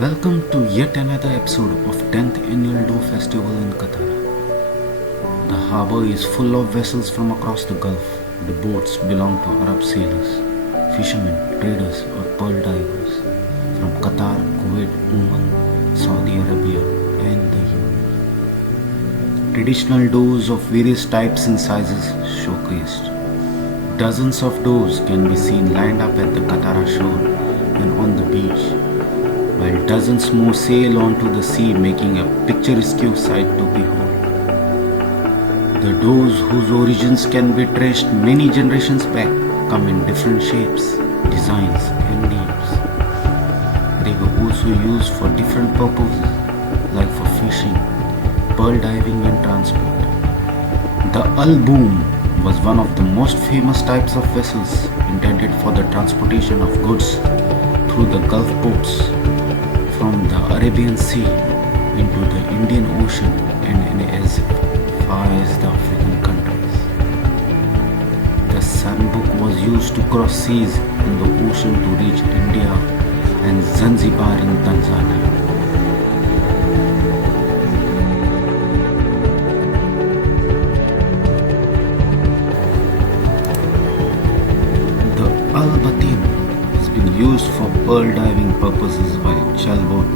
Welcome to yet another episode of 10th Annual Dough Festival in Qatar. The harbour is full of vessels from across the Gulf. The boats belong to Arab sailors, fishermen, traders or pearl divers from Qatar, Kuwait, Oman, Saudi Arabia and the UAE. Traditional doughs of various types and sizes showcased. Dozens of doughs can be seen lined up at the Qatar shore and on the beach, while dozens more sail onto the sea, making a picturesque sight to behold. The doughs, whose origins can be traced many generations back, come in different shapes, designs and names. They were also used for different purposes, like for fishing, pearl diving and transport. The Al-Boom was one of the most famous types of vessels intended for the transportation of goods through the Gulf ports, from the Arabian Sea into the Indian Ocean and as far as the African countries. The Sanbuk was used to cross seas in the ocean to reach India and Zanzibar in Tanzania. The Al-Batin has been used for pearl diving purposes, while Chalboat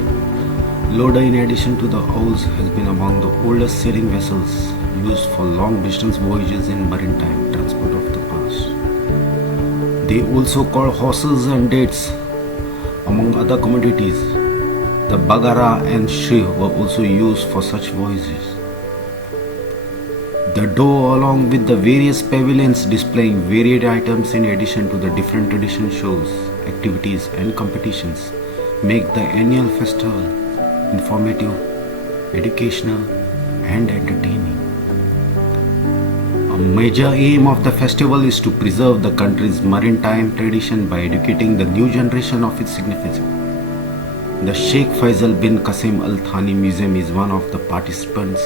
Loader, in addition to the owls, has been among the oldest sailing vessels used for long distance voyages in maritime transport of the past. They also call horses and dates among other commodities. The Bagara and Shrih were also used for such voyages. The dough, along with the various pavilions displaying varied items in addition to the different tradition shows, activities and competitions, make the annual festival informative, educational and entertaining. A major aim of the festival is to preserve the country's maritime tradition by educating the new generation of its significance. The Sheikh Faisal bin Qasim Al Thani Museum is one of the participants,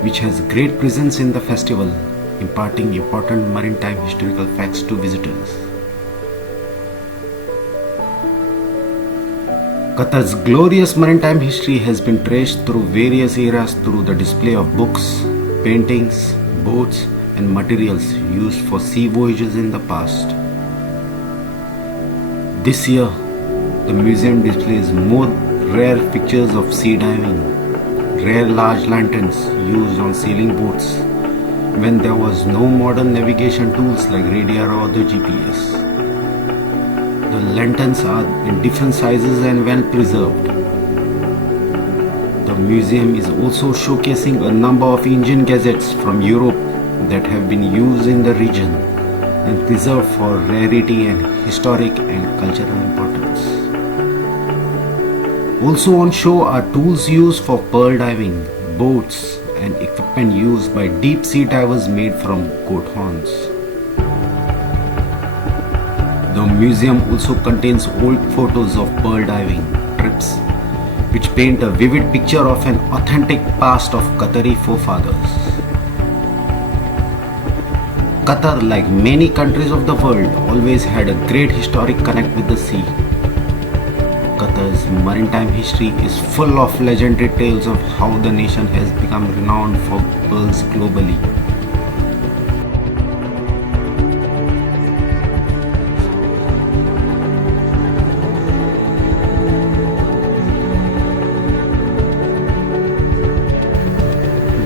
which has great presence in the festival, imparting important maritime historical facts to visitors. Qatar's glorious maritime history has been traced through various eras through the display of books, paintings, boats and materials used for sea voyages in the past. This year, the museum displays more rare pictures of sea diving, rare large lanterns used on sailing boats when there was no modern navigation tools like radar or the GPS. The lanterns are in different sizes and well preserved. The museum is also showcasing a number of engine gadgets from Europe that have been used in the region and preserved for rarity and historic and cultural importance. Also on show are tools used for pearl diving, boats and equipment used by deep sea divers made from goat horns. The museum also contains old photos of pearl diving trips, which paint a vivid picture of an authentic past of Qatari forefathers. Qatar, like many countries of the world, always had a great historic connect with the sea. Qatar's maritime history is full of legendary tales of how the nation has become renowned for pearls globally.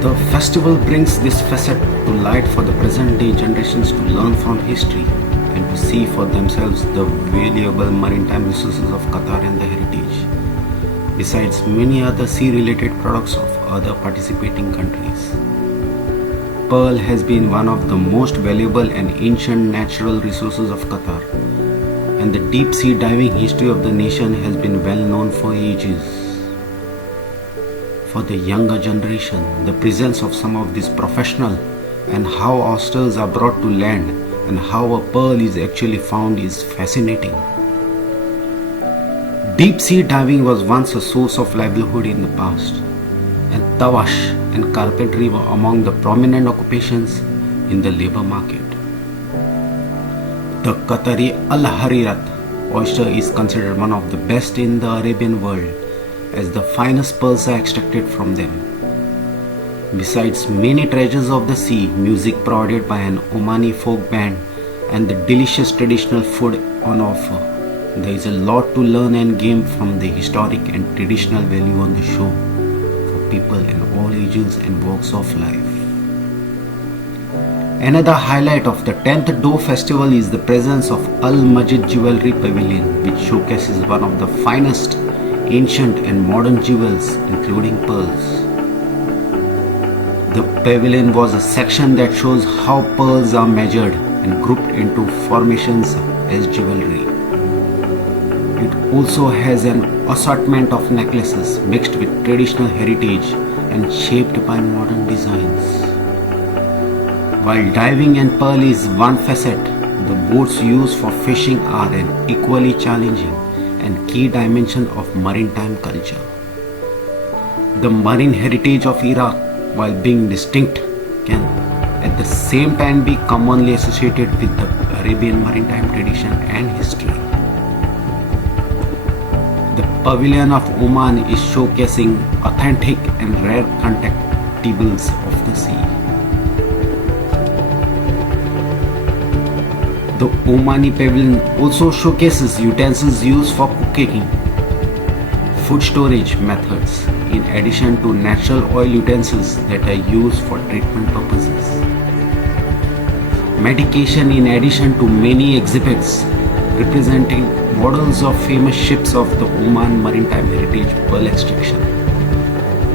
The festival brings this facet to light for the present day generations to learn from history and to see for themselves the valuable maritime resources of Qatar and the heritage, besides many other sea-related products of other participating countries. Pearl has been one of the most valuable and ancient natural resources of Qatar, and the deep sea diving history of the nation has been well known for ages. For the younger generation, the presence of some of these professional and how oysters are brought to land and how a pearl is actually found is fascinating. Deep sea diving was once a source of livelihood in the past, and tawash and carpentry were among the prominent occupations in the labor market. The Qatari Al Harirat oyster is considered one of the best in the Arabian world as the finest pearls are extracted from them. Besides many treasures of the sea, music provided by an Omani folk band, and the delicious traditional food on offer, there is a lot to learn and gain from the historic and traditional value on the show for people in all ages and walks of life. Another highlight of the 10th Dough Festival is the presence of Al Majid Jewelry Pavilion, which showcases one of the finest ancient and modern jewels, including pearls. The pavilion was a section that shows how pearls are measured and grouped into formations as jewelry. It also has an assortment of necklaces mixed with traditional heritage and shaped by modern designs. While diving and pearl is one facet, the boats used for fishing are an equally challenging and key dimension of maritime culture. The marine heritage of Iraq, while being distinct, can at the same time be commonly associated with the Arabian maritime tradition and history. The Pavilion of Oman is showcasing authentic and rare collectibles of the sea. The Omani Pavilion also showcases utensils used for cooking, food storage methods, in addition to natural oil utensils that are used for treatment purposes. Medication, in addition to many exhibits representing models of famous ships of the Oman maritime heritage pearl extraction,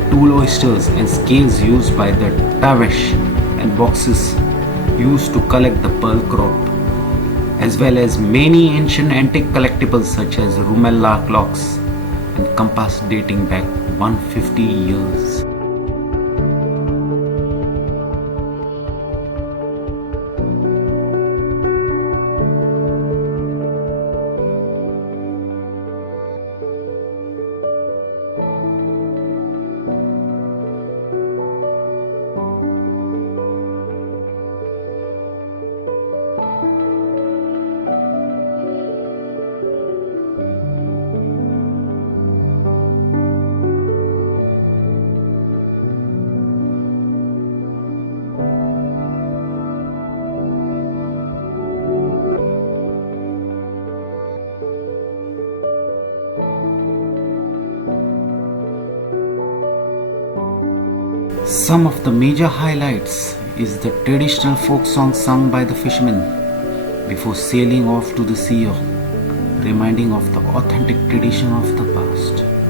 tool oysters and scales used by the Tavesh, and boxes used to collect the pearl crop, as well as many ancient antique collectibles such as Rumella clocks and compass dating back 150 years. Some of the major highlights is the traditional folk song sung by the fishermen before sailing off to the sea, reminding of the authentic tradition of the past.